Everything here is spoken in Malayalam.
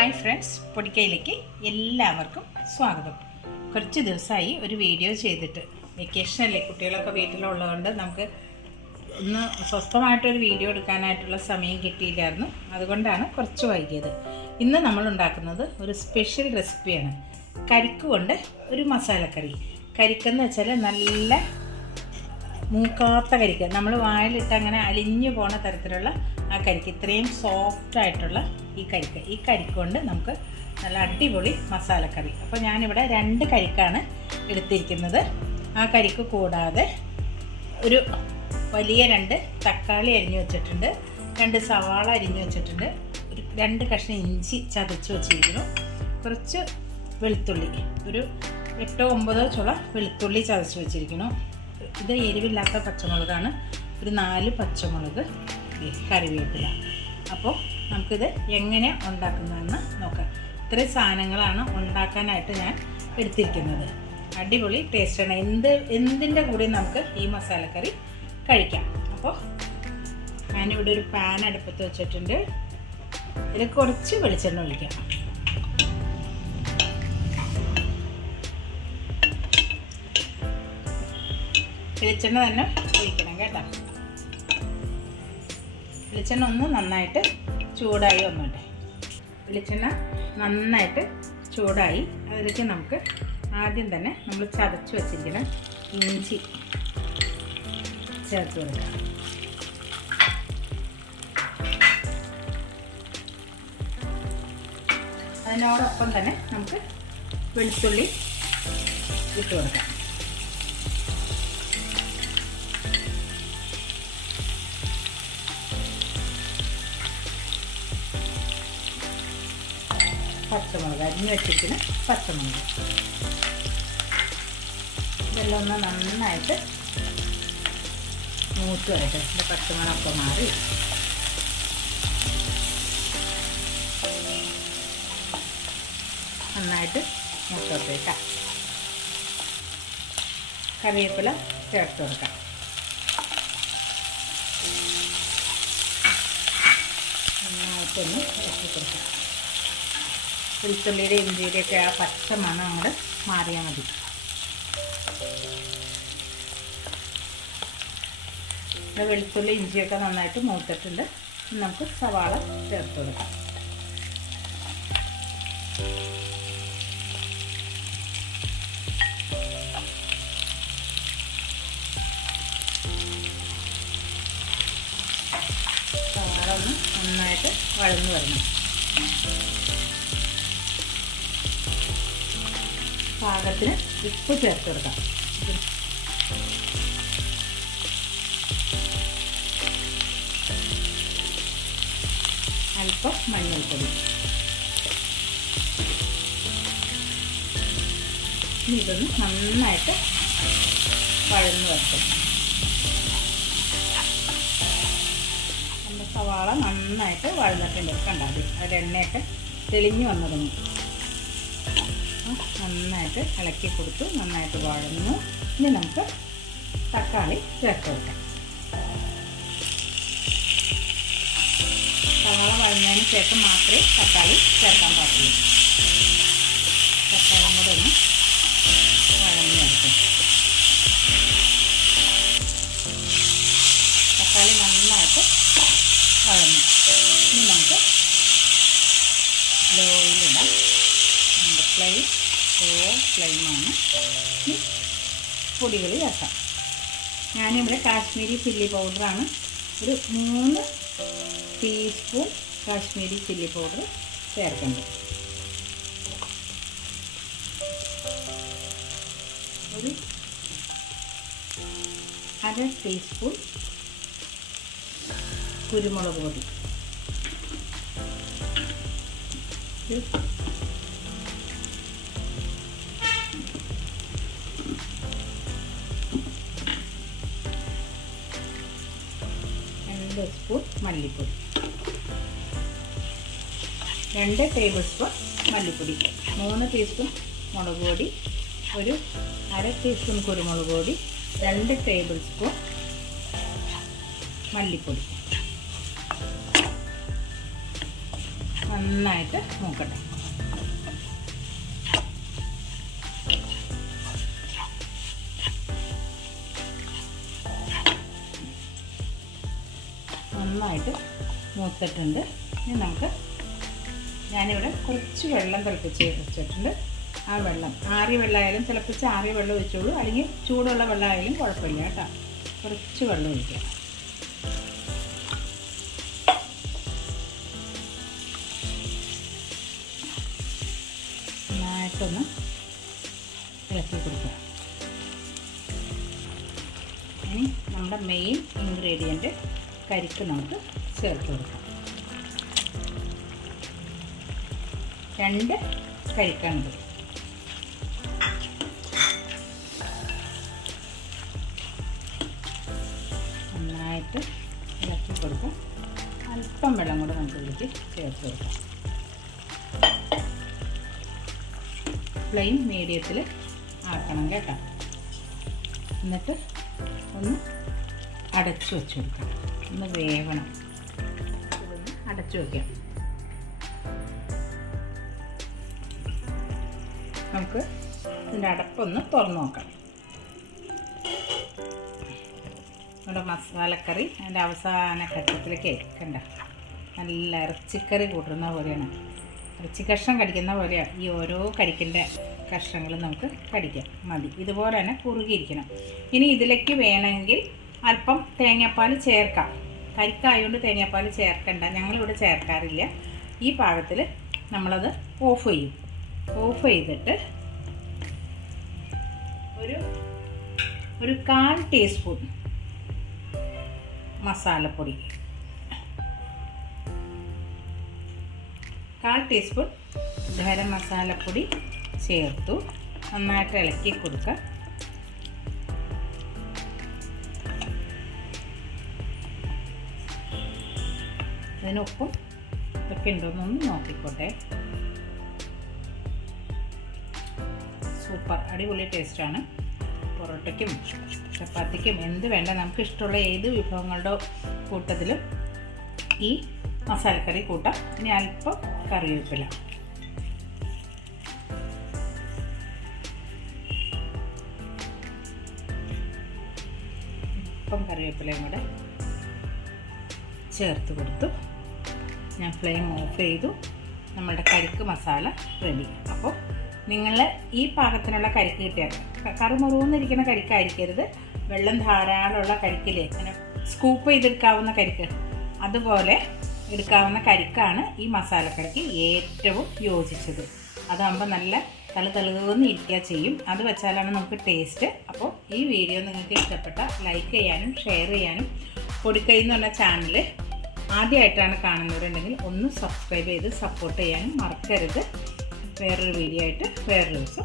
ഹായ് ഫ്രണ്ട്സ് പൊടിക്കയിലേക്ക് എല്ലാവർക്കും സ്വാഗതം. കുറച്ച് ദിവസമായി ഒരു വീഡിയോ ചെയ്തിട്ട്. വെക്കേഷനല്ലേ കുട്ടികളൊക്കെ വീട്ടിലുള്ളതുകൊണ്ട് നമുക്ക് ഒന്ന് സ്വസ്ഥമായിട്ടൊരു വീഡിയോ എടുക്കാനായിട്ടുള്ള സമയം കിട്ടിയില്ലായിരുന്നു. അതുകൊണ്ടാണ് കുറച്ച് വൈകിയത്. ഇന്ന് നമ്മൾ ഉണ്ടാക്കുന്നത് ഒരു സ്പെഷ്യൽ റെസിപ്പിയാണ് കരിക്ക് കൊണ്ട് ഒരു മസാലക്കറി. കരിക്കെന്ന് വെച്ചാൽ നല്ല മൂക്കാത്ത കരിക്ക്. നമ്മൾ വായിലിട്ട് അങ്ങനെ അലിഞ്ഞു പോണ തരത്തിലുള്ള ആ കരിക്ക്. ഇത്രയും സോഫ്റ്റ് ആയിട്ടുള്ള ഈ കരിക്ക്. ഈ കരിക്ക് കൊണ്ട് നമുക്ക് നല്ല അടിപൊളി മസാലക്കറി അപ്പോൾ ഞാനിവിടെ രണ്ട് കരിക്കാണ് എടുത്തിരിക്കുന്നത്. ആ കരിക്ക് കൂടാതെ ഒരു വലിയ രണ്ട് തക്കാളി അരിഞ്ഞു വെച്ചിട്ടുണ്ട്. രണ്ട് സവാള അരിഞ്ഞു വെച്ചിട്ടുണ്ട്. ഒരു രണ്ട് കഷ്ണം ഇഞ്ചി ചതച്ച് വെച്ചിരിക്കുന്നു. കുറച്ച് വെളുത്തുള്ളി. ഒരു എട്ടോ ഒമ്പതോ ചുള വെളുത്തുള്ളി ചതച്ച് വെച്ചിരിക്കുന്നു. ഇത് എരിവില്ലാത്ത പച്ചമുളകാണ്. ഒരു നാല് പച്ചമുളക് കറിവേപ്പില. അപ്പോൾ നമുക്കിത് എങ്ങനെ ഉണ്ടാക്കുന്നതെന്ന് നോക്കാം. ഇത്രയും സാധനങ്ങളാണ് ഉണ്ടാക്കാനായിട്ട് ഞാൻ എടുത്തിരിക്കുന്നത്. അടിപൊളി ടേസ്റ്റാണ് എന്ത് എന്തിന്റെ കൂടെ നമുക്ക് ഈ മസാലക്കറി കഴിക്കാം. അപ്പോൾ ഞാനിവിടെ ഒരു പാൻ അടുപ്പത്ത് വെച്ചിട്ടുണ്ട്. ഇതിൽ കുറച്ച് വെളിച്ചെണ്ണ ഒഴിക്കാം. വെളിച്ചെണ്ണ തന്നെ ഒഴിക്കണം കേട്ടോ. വെളിച്ചെണ്ണ ഒന്ന് നന്നായിട്ട് ചൂടായി വന്നോട്ടെ. വെളിച്ചെണ്ണ നന്നായിട്ട് ചൂടായി. അതിലേക്ക് നമുക്ക് ആദ്യം തന്നെ നമ്മൾ ചതച്ച് വെച്ചിരിക്കണം ഇഞ്ചി ചേർത്ത് കൊടുക്കാം. അതിനോടൊപ്പം തന്നെ നമുക്ക് വെളുത്തുള്ളി ഇട്ട് കൊടുക്കാം. പച്ചമുളക് അരിഞ്ഞ് വെച്ചിരിക്കുന്ന പച്ചമുളക്. ഇതെല്ലാം ഒന്ന് നന്നായിട്ട് മൂത്ത് വരട്ടെ. ഇതിന്റെ പച്ചമുളകൊക്കെ മാറി. നന്നായിട്ട് മൂത്തോട്ടേക്കാം. കറിവേപ്പില ചേർത്ത് കൊടുക്കാം. നന്നായിട്ടൊന്ന് ഇറക്കി കൊടുക്കാം. വെളുത്തുള്ളിയുടെ ഇഞ്ചിയുടെയൊക്കെ ആ പച്ച മണം അങ്ങോട്ട് മാറിയാൽ മതി. വെളുത്തുള്ളി ഇഞ്ചിയൊക്കെ നന്നായിട്ട് മൂത്തിട്ടുണ്ട്. നമുക്ക് സവാള ചേർത്ത് കൊടുക്കാം. സവാള ഒന്ന് നന്നായിട്ട് വഴന്നു വരണം. പാകത്തിന് ഉപ്പ് ചേർത്ത് കൊടുക്കാം. അല്പം മഞ്ഞൾപ്പൊടി. ഇതൊന്ന് നന്നായിട്ട് വഴന്ന് നമ്മുടെ സവാള നന്നായിട്ട് വഴന്നിട്ടുണ്ട്. കണ്ടാൽ അതിൽ എണ്ണയൊക്കെ തെളിഞ്ഞു വന്നതൊന്നും നന്നായിട്ട് ഇളക്കി കൊടുത്തു നന്നായിട്ട് വഴന്നു. ഇനി നമുക്ക് തക്കാളി ചേർത്ത് കൊടുക്കാം. സവാള വഴഞ്ഞതിന് ശേഷം മാത്രമേ തക്കാളി ചേർക്കാൻ പാടുള്ളൂ. തക്കാളിയും കൂടെ ഒന്ന് വഴങ്ങിയെടുക്കും തക്കാളി നന്നായിട്ട് വഴഞ്ഞു ഇനി നമുക്ക് ലോയിലിടാം നമ്മുടെ ഫ്ലെയിം ലോ ഫ്ലെയിമാണ്. പൊടികൾ ചേർക്കാം. ഞാനിവിടെ കാശ്മീരി ചില്ലി പൗഡറാണ്. ഒരു മൂന്ന് ടീസ്പൂൺ കാശ്മീരി ചില്ലി പൗഡർ ചേർക്കുന്നത്. ഒരു അര ടീസ്പൂൺ കുരുമുളക് പൊടി. രണ്ട് സ്പൂൺ മല്ലിപ്പൊടി. രണ്ട് ടേബിൾ സ്പൂൺ മല്ലിപ്പൊടി. മൂന്ന് ടീസ്പൂൺ മുളക് പൊടി. ഒരു അര ടീസ്പൂൺ കുരുമുളക് പൊടി. രണ്ട് ടേബിൾ സ്പൂൺ മല്ലിപ്പൊടി. നന്നായിട്ട് മൂക്കട്ടെ. നന്നായിട്ട് മൂത്തിട്ടുണ്ട്. ഇനി നമുക്ക് ഞാനിവിടെ കുറച്ച് വെള്ളം തിളപ്പിച്ച് വെച്ചിട്ടുണ്ട്. ആ വെള്ളം ആറിയ വെള്ളമായാലും തിളപ്പിച്ച് ആറിയ വെള്ളം ഒഴിച്ചോളൂ. അല്ലെങ്കിൽ ചൂടുള്ള വെള്ളമായാലും കുഴപ്പമില്ല കേട്ടോ. കുറച്ച് വെള്ളം ഒഴിക്കുക. നന്നായിട്ടൊന്ന് ഇളക്കി കൊടുക്കുക. ഇനി നമ്മുടെ മെയിൻ ഇൻഗ്രീഡിയന്റ് കരിക്ക് നമുക്ക് ചേർത്ത് കൊടുക്കാം. രണ്ട് കരിക്കാണിത്. നന്നായിട്ട് ഇളക്കി കൊടുക്കും. അല്പം വെള്ളം കൂടെ നമുക്ക് ഇതിലേക്ക് ചേർത്ത് കൊടുക്കാം. ഫ്ലെയിം മീഡിയത്തിൽ ആക്കണം കേട്ടോ. എന്നിട്ട് ഒന്ന് അടച്ചു വെച്ച് കൊടുക്കണം ഒന്ന് വേവണം. അടച്ചു വയ്ക്കാം നമുക്ക് ഇതിന്റെ അടപ്പൊന്ന് തുറന്നു നോക്കാം. നമ്മുടെ മസാലക്കറി അതിന്റെ അവസാന ഘട്ടത്തിലേക്ക് കണ്ട നല്ല ഇറച്ചിക്കറി കൂട്ടുന്ന പോലെയാണ്. ഇറച്ചി കഷ്ണം കടിക്കുന്ന പോലെയാണ് ഈ ഓരോ കടിക്കിന്റെ കഷ്ണങ്ങളും നമുക്ക് കടിക്കാം. മതി. ഇതുപോലെ തന്നെ കുറുകിയിരിക്കണം. ഇനി ഇതിലേക്ക് വേണമെങ്കിൽ അല്പം തേങ്ങാപ്പാൽ ചേർക്കാം. കരിക്കായതുകൊണ്ട് തേങ്ങാപ്പാൽ ചേർക്കണ്ട. ഞങ്ങളിവിടെ ചേർക്കാറില്ല. ഈ പാകത്തിൽ നമ്മളത് ഓഫ് ചെയ്യും. ഓഫ് ചെയ്തിട്ട് ഒരു ഒരു കാൽ ടീസ്പൂൺ മസാലപ്പൊടി. കാൽ ടീസ്പൂൺ ഗരം മസാലപ്പൊടി ചേർത്തു. നന്നായിട്ട് ഇളക്കി കൊടുക്കുക അതിനൊപ്പം ഇതൊക്കെ ഉണ്ടോയെന്നൊന്ന് നോക്കിക്കോട്ടെ. സൂപ്പർ അടിപൊളി ടേസ്റ്റാണ് പൊറോട്ടയ്ക്കും ചപ്പാത്തിക്കും എന്ത് വേണ്ട നമുക്ക് ഇഷ്ടമുള്ള ഏത് വിഭവങ്ങളുടെ കൂട്ടത്തിലും ഈ മസാലക്കറി കൂട്ടാം. ഇനി അല്പം കറിവേപ്പില. അല്പം കറിവേപ്പിലയും കൂടെ ചേർത്ത് കൊടുത്തു. ഞാൻ ഫ്ലെയിം ഓഫ് ചെയ്തു. നമ്മളുടെ കരിക്ക് മസാല റെഡി അപ്പോൾ നിങ്ങൾ ഈ പാകത്തിനുള്ള കരിക്ക് കിട്ടിയാൽ കറി മുറുകുന്നിരിക്കുന്ന കരിക്കായിരിക്കരുത്. വെള്ളം ധാരാളമുള്ള കരിക്കില്ലേ? ഇങ്ങനെ സ്കൂപ്പ് ചെയ്തെടുക്കാവുന്ന കരിക്ക്. അതുപോലെ എടുക്കാവുന്ന കരിക്കാണ് ഈ മസാലക്കറിക്ക് ഏറ്റവും യോജിച്ചത്. അതാകുമ്പോൾ നല്ല തല തലുതെന്ന് ഇരിക്കുക ചെയ്യും. അത് വെച്ചാലാണ് നമുക്ക് ടേസ്റ്റ് അപ്പോൾ ഈ വീഡിയോ നിങ്ങൾക്ക് ഇഷ്ടപ്പെട്ട ലൈക്ക് ചെയ്യാനും ഷെയർ ചെയ്യാനും പൊടിക്കൈ എന്ന് പറഞ്ഞ ചാനൽ ആദ്യമായിട്ടാണ് കാണുന്നവരുണ്ടെങ്കിൽ ഒന്ന് സബ്സ്ക്രൈബ് ചെയ്ത് സപ്പോർട്ട് ചെയ്യാനും മറക്കരുത്. വേറൊരു വീഡിയോ ആയിട്ട് വേറൊരു ദിവസം